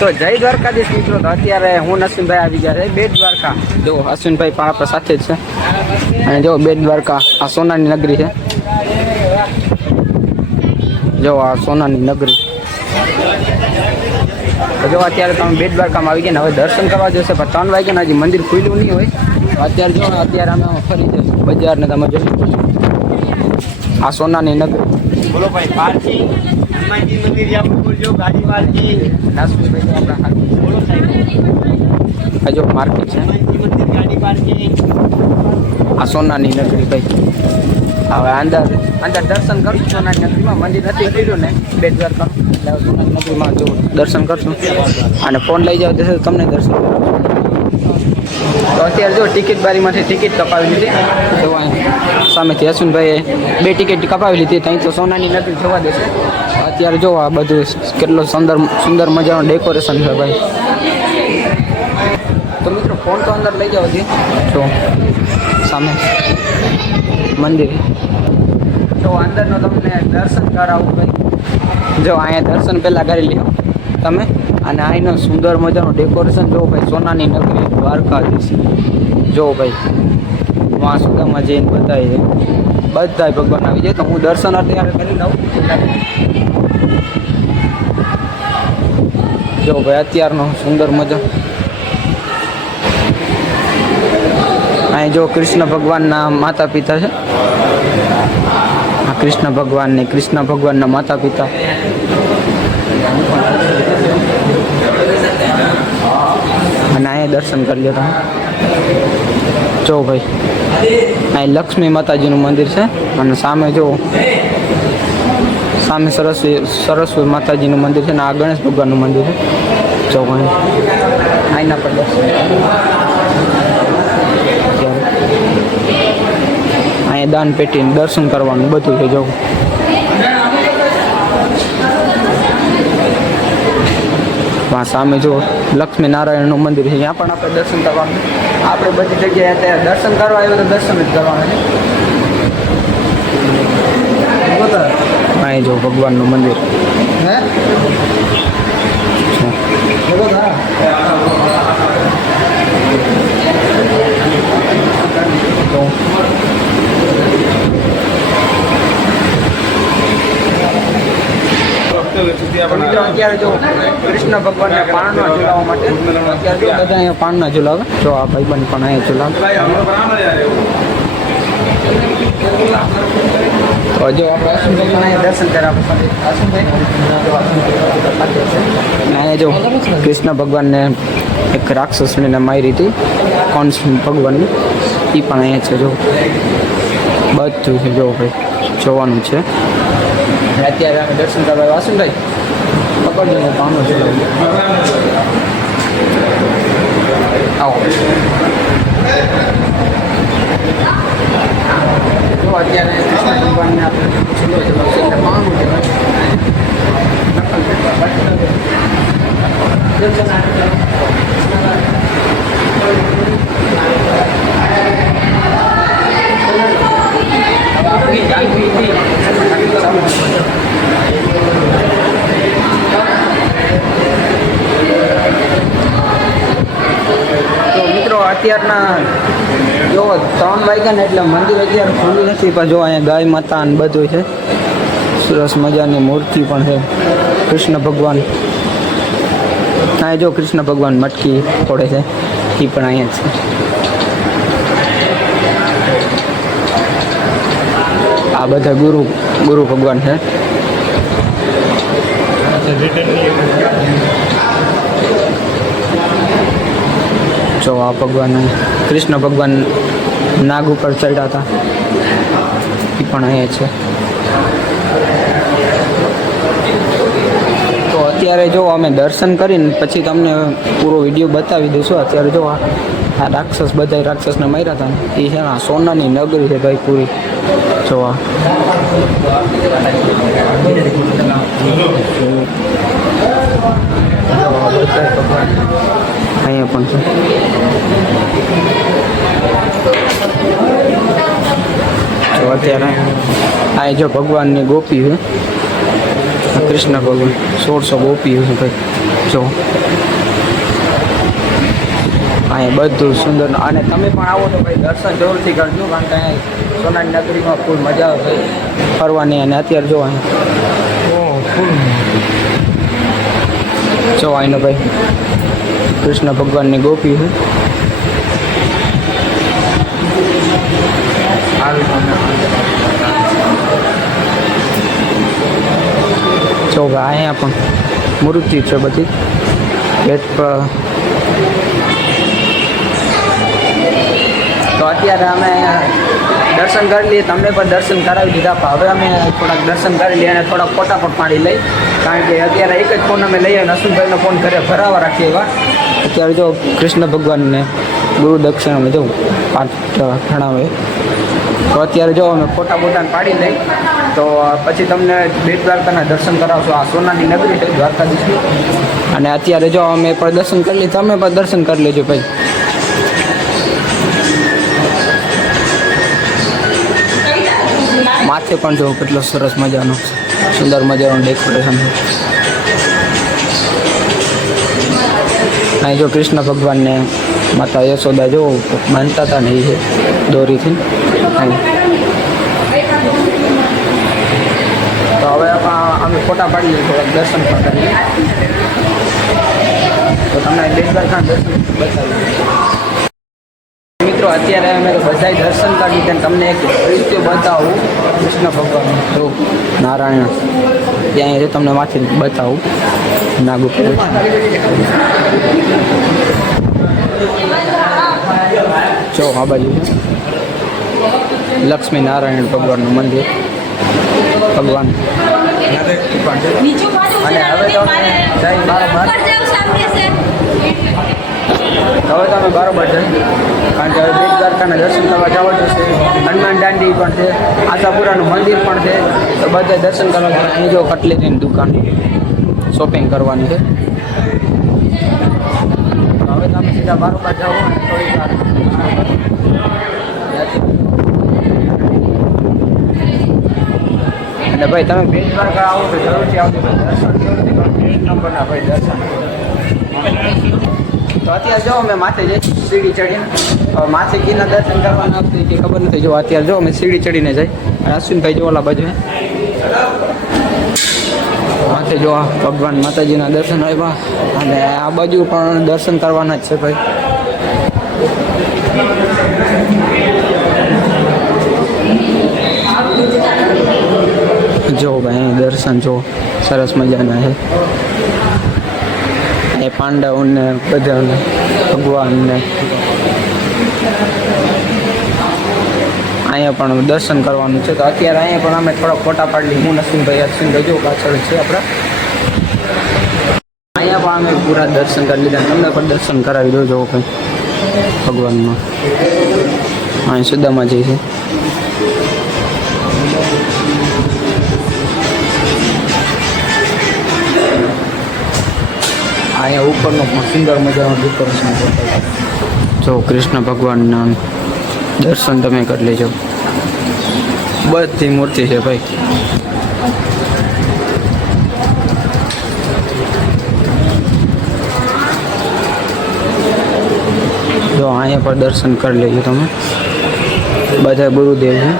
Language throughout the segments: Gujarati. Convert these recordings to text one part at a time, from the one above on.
તો જય દ્વારકાધીશ મિત્રો. તો અત્યારે હું અશ્વિનભાઈ આવી ગયા છે બેટ દ્વારકા. જો અશ્વિનભાઈ પણ આપણા સાથે જ છે. અને જો બેટ દ્વારકા આ સોનાની નગરી છે. જો આ સોનાની નગરી. જો અત્યારે તમે બેટ દ્વારકામાં આવી ગયા ને હવે દર્શન કરવા જશે પણ 3 વાગ્યા હજી મંદિર ખુલ્યું નહીં હોય. અત્યારે જો અત્યારે અમે ફરી જશું બજાર ને તમે જોઈ આ સોનાની નગરી. બોલો ભાઈ પાર્કિંગ હનુમાનજી મંદિર જાવું બોલજો ગાડી પાર્કિંગ નાસુભાઈ આપણા હાથ બોલો સાહેબ જો માર્કેટ છે હનુમાનજી મંદિર ગાડી પાર્કિંગ આ સોનાની નગરી ભાઈ. હવે અંદર દર્શન કરશું સોનાની નગરીમાં. મંદિર નથી ખુલ્યું ને બેટ દ્વારકા એટલે સોનાની નગરીમાં જો દર્શન કરશું અને ફોન લઈ જાવ જશે તમને દર્શન કરાવશું. તો અત્યારે જો ટિકિટ બારીમાંથી ટિકિટ કપાવી લીધી. તો સામેથી અશ્વિનભાઈએ 2 ટિકિટ કપાવી લીધી. ત્યાં તો સોનાની નગરી જોવા દેશે. અત્યારે જો આ બધું કેટલો સુંદર મજાનું ડેકોરેશન છે ભાઈ. તો મિત્રો ફોન તો અંદર લઈ જાવ જો સામે મંદિર. તો અંદરનો તમને દર્શન કરાવું ભાઈ. જો અહીંયા દર્શન પહેલાં કરી લ્યો તમે. અને અહીંનો સુંદર મજાનું ડેકોરેશન જો ભાઈ. સોનાની નગરી દ્વારકાધીશ જો ભાઈ. વાં સુદામાં જઈને બધાય ભગવાન આવી જાય. તો હું દર્શન અત્યારે કરી લઉં. જો ભાઈ અત્યારનો સુંદર મજા. અહીં જો કૃષ્ણ ભગવાનના માતા પિતા છે. આ કૃષ્ણ ભગવાનના માતા પિતા. અને અહીંયા દર્શન કરી લો તમે. જો ભાઈ અહીં લક્ષ્મી માતાજીનું મંદિર છે. અને સામે જો સામે સરસ્વતી માતાજીનું મંદિર છે. ને આ ગણેશ ભગવાનનું મંદિર છે. જો ભાઈ અહીંના પર દર્શન. અહીંયા દાન પેટીને દર્શન કરવાનું બધું છે. જવું સામે જો લક્ષ્મી નારાયણનું મંદિર છે. ત્યાં પણ આપણે દર્શન કરવાનું. આપણે બધી જગ્યાએ અત્યારે દર્શન કરવા આવ્યો તો દર્શન જ કરવાના છે. અહીં જો ભગવાનનું મંદિર. અત્યારે જો કૃષ્ણ ભગવાનને પાણના ઝુલાવવા માટે અત્યારે જો બધા અહીંયા પાણના ઝુલાવે. જો આ ભાઈબંધ પણ અહીંયા ઝુલાવે. તો જો આપણે અશ્વિનભાઈ પણ અહીંયા દર્શન કરાવે. અહીંયા જો કૃષ્ણ ભગવાનને એક રાક્ષસને મારી હતી કંસ ભગવાનની. એ પણ અહીંયા છે. જો બધું છે. જો ભાઈ જોવાનું છે. અત્યારે અમે દર્શન કરવા વાસુભાઈ પકડજો ને પાનો છે. આવો જો અત્યારે કૃષ્ણ ભગવાનને આપણે પાનું છે. તો મિત્રો અત્યારના જો 3 વાગ્યા ને એટલે મંદિર અત્યારે ખુલ્લું નથી. પણ જો અહીંયા ગાય માતા ને બધું છે. સરસ મજાની મૂર્તિ પણ છે. કૃષ્ણ ભગવાન અહીંયા જો કૃષ્ણ ભગવાન મટકી ફોડે છે. એ પણ અહીંયા છે. આ બધા ગુરુ ભગવાન છે. જો આ ભગવાન કૃષ્ણ ભગવાન નાગ ઉપર ચડ્યા હતા. એ પણ અહીંયા છે. તો અત્યારે જો અમે દર્શન કરીને પછી તમને પૂરો વિડીયો બતાવી દઈશું. અત્યારે જો આ રાક્ષસ બધા રાક્ષસને માર્યા હતા એ છે ને સોનાની નગરી છે ભાઈ પૂરી. જો આ અહીંયા પણ છે. તો અત્યારે આ જો ભગવાનની ગોપી છે. કૃષ્ણ ભગવાન 1600 ગોપી છે ભાઈ. જો અહીંયા બધું સુંદર અને તમે પણ આવો તો ભાઈ દર્શન જરૂરથી કરજો કારણ કે અહીંયા સોનાની નગરીમાં ફૂલ મજા આવે ભાઈ ફરવાની અને અત્યારે જો અહીંયા જો અહીંનો ભાઈ કૃષ્ણ ભગવાનની ગોપી છે જો અહીંયા પણ મૂર્તિ છે બધી પેટ પર તો અત્યારે અમે દર્શન કરી લઈએ તમને પણ દર્શન કરાવી દીધા પણ હવે અમે થોડાક દર્શન કરી લઈએ અને થોડાક ફોટા પણ પાડી લઈ કારણ કે અત્યારે એક જ ફોન અમે લઈએ નસુભાઈનો ફોન ઘરે ભરાવા રાખીએ એવા અત્યારે જો કૃષ્ણ ભગવાનને ગુરુ દક્ષિણ અમે જવું 5 ભણાવે તો અત્યારે જો અમે ફોટા બોટાને પાડી લઈ તો પછી તમને બેટ દ્વારકાના દર્શન કરાવશો આ સોનાની નગરી છે દ્વારકાધીશની અને અત્યારે જો અમે પણ દર્શન કરી લઈએ તમે પણ દર્શન કરી લેજો ભાઈ માથે પણ જો કેટલો સરસ મજાનો સુંદર મજાનું ડેકોરેશન અહીં જો કૃષ્ણ ભગવાનને માતા યશોદા જો માનતા હતા ને એ છે દોરીથી તો હવે અમે ફોટા પાડીએ થોડાક દર્શન પણ કરીએ તો તમને બેટ દ્વારકાના દર્શન બતાવીએ મિત્રો અત્યારે અમે બધા દર્શન કરી અને તમને એક દૃશ્ય બતાવું કૃષ્ણ ભગવાન જો નારાયણ ત્યાં છે તમને માથે બતાવું નાગુ જો આ બાજુ છે લક્ષ્મી નારાયણ ભગવાનનું મંદિર ભગવાન અને હવે તો અમે જઈ બારોબાર બરાબર છે કારણ કે હવે બેટ દ્વારકાના દર્શન કરવા જવાનું છે હનુમાન દાંડી પણ છે આશાપુરાનું મંદિર પણ છે તો બધા દર્શન કરવા જવાનું અહીં જો કટલેરીની દુકાન શોપિંગ કરવાની છે હવે તમે સીધા બરાબર જાઓ અને થોડીક વાર અને ભાઈ તમે બેટ દ્વારકા આવો તો જરૂરથી આવજો દર્શન જરૂરથી કરો 1 નંબરના ભાઈ દર્શન તો અત્યારે જો અમે માથે જઈ સીડી ચડીને માથે ગીરના દર્શન કરવાના આપતી કે ખબર નથી જો અત્યારે જો અમે સીડી ચડીને જઈ અને અશ્વિનભાઈ જો ઓલા બાજુ માથે જો ભગવાન માતાજીના દર્શન આવ્યા અને આ બાજુ પણ દર્શન કરવાના જ છે ભાઈ જો ભાઈ દર્શન જો સરસ મજાના છે એ પાંડવોને બધાને ભગવાનને અહીંયા પણ દર્શન કરવાનું છે તો અત્યારે અહીંયા પણ અમે થોડા ફોટા પાડી હું નસીનભાઈ અશ્વિનભાઈ જો પાછળ છે આપણા અહીંયા પણ અમે પૂરા દર્શન કરી લીધા તમને પણ દર્શન કરાવી દો જો કંઈ ભગવાનમાં અહીં સુદામાં જઈ છે અહીંયા ઉપરનો પણ સુંદર મજાનું ડેકોરેશન જો કૃષ્ણ ભગવાનના દર્શન તમે કરી લેજો બધી મૂર્તિ છે ભાઈ જો અહીંયા પર દર્શન કરી લેજો તમે બધા ગુરુદેવ છે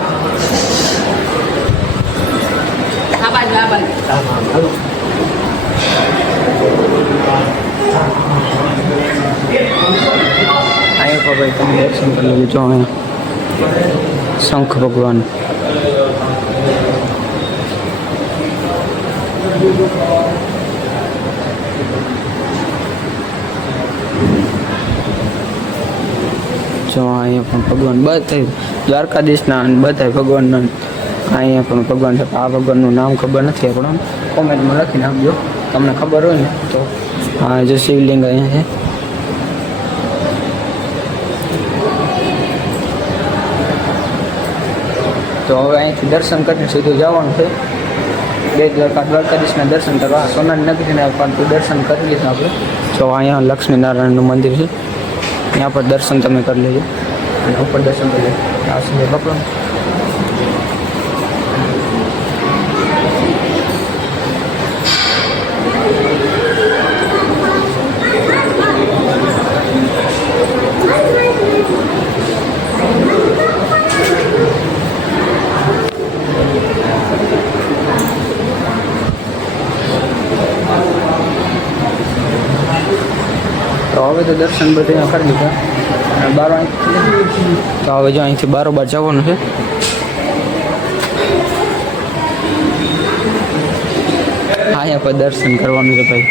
અહીંયા પર ભાઈ તમે દર્શન કરી લેજો જો અહીંયા શંખ ભગવાન જો અહીંયા પણ ભગવાન બધા દ્વારકાધીશના અને બધા ભગવાનના અહીંયા પણ ભગવાન છે આ ભગવાનનું નામ ખબર નથી આપણને કોમેન્ટમાં લખી નાખજો તમને ખબર હોય ને તો હા જો શિવલિંગ અહીંયા છે તો હવે અહીંથી દર્શન કરીને સીધું જવાનું છે બેટ દ્વારકાધીશના દર્શન કરવા સોનાની નગરીના પણ દર્શન કરી લીધું આપણે જો અહીંયા લક્ષ્મી નારાયણનું મંદિર છે ત્યાં પર દર્શન તમે કરી લેજો અને ઉપર દર્શન કરી લેજો આ સમય ભગવાન હવે તો દર્શન બધે કરી લીધા અને બાર તો હવે જો અહીંથી બારોબાર જવાનું છે. અહીંયા કોઈ દર્શન કરવાનું છે ભાઈ.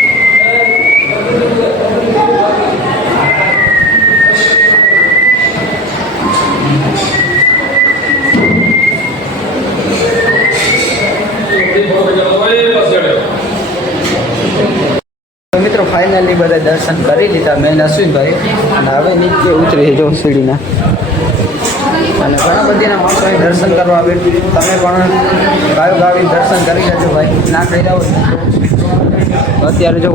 મિત્રો ફાઇનલી બધા દર્શન કરી લીધા મેં અશ્વિનભાઈ અને હવે નીચે ઉતરી જો સીડીના અને ઘણા બધીના માણસો અહીં દર્શન કરવા આવે. તમે પણ ગાયો ગાવી દર્શન કરી લેજો ભાઈ. ના કરી જાઓ અત્યારે જો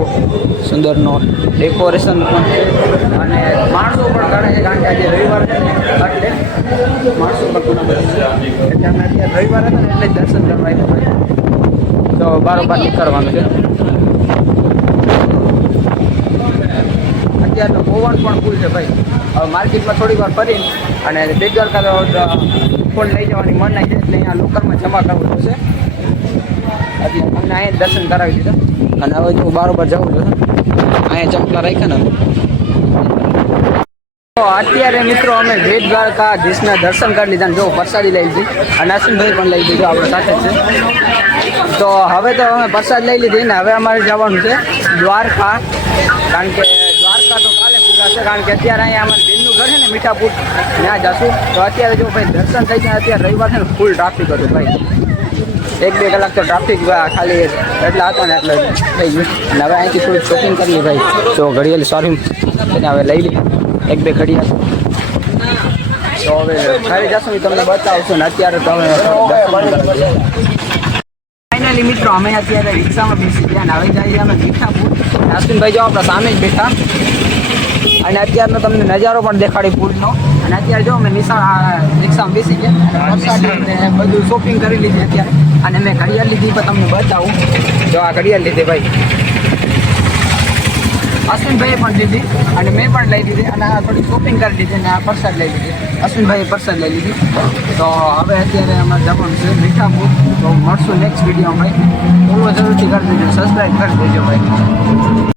સુંદરનો ડેકોરેશન પણ અને માણસો પણ ઘણા છે કારણ કે આજે રવિવાર છે ને એટલે માણસો પણ ઘણા બધા છે એટલે અમે અત્યારે રવિવાર હતા ને એટલે જ દર્શન કરવા આવ્યા ભાઈ. તો બારોબાર નીકળવાનું છે. અત્યારનો પવન પણ ફૂલ છે ભાઈ. હવે માર્કેટમાં થોડી વાર ફરીને અને બેટ દ્વારકા ફોન લઈ જવાની મન નહીં છે એટલે અહીંયા લોકરમાં જમા કરવું પડશે. અત્યારે તમને અહીંયા દર્શન કરાવી દીધા અને હવે જો બારોબાર જવું છે. અહીંયા ચંપલા રાખ્યા ને તો અત્યારે મિત્રો અમે બેટ દ્વારકાધીશના દર્શન કરી લીધા. જો પ્રસાદી લઈ લીધી અને અશ્વિનભાઈ પણ લઈ લીધું આપણા સાથે જ છે. તો હવે તો અમે પ્રસાદ લઈ લીધી ને હવે અમારે જવાનું છે દ્વારકા. કારણ કે દ્વારકા તો કાલે પૂરાશે કારણ કે અત્યારે અહીંયા અમારે બેનનું ઘર છે ને મીઠાપુર ત્યાં જશું. તો અત્યારે જો ભાઈ દર્શન થઈ જાય અત્યારે રવિવાર છે ને ફૂલ ટ્રાફિક હતું ભાઈ. 1-2 કલાક તો ટ્રાફિક ખાલી એટલા હતા ને એટલે થઈ ગયું. અને હવે અહીંથી થોડું શોપિંગ કરી લી ભાઈ. જો ઘડિયાળ સોરી એને હવે લઈ લી 1-2 ઘડિયાળ. તો હવે ઘરે જશું તમને બતાવશું ને અત્યારે તો હવે ફાઇનલી મિત્રો અમે અત્યારે રિક્ષામાં બેસી ગયા અને હવે જઈએ અમે મીઠાપુર. અશ્વિનભાઈ જો આપણા સામે જ બેઠા અને અત્યારનો તમને નજારો પણ દેખાડી પુલનો. અને અત્યારે જો અમે રિક્ષામાં બેસી ગયા અને બધું શોપિંગ કરી લીધી અત્યારે. અને મેં ઘડિયાળ લીધી પણ તમને બતાવું. જો આ ઘડિયાળ લીધી ભાઈ. અશ્વિનભાઈએ પણ લીધી અને મેં પણ લઈ લીધી અને આ થોડી શોપિંગ કરી લીધી અને આ પ્રસાદ લઈ લીધી. અશ્વિનભાઈએ પ્રસાદ લઈ લીધી. તો હવે અત્યારે અમારે જવાનું છે મીઠાપુર. તો મળશું નેક્સ્ટ વિડીયોમાં ભાઈ. ફોલો જરૂરથી કરી દેજો, સબસ્ક્રાઈબ કરી દેજો ભાઈ.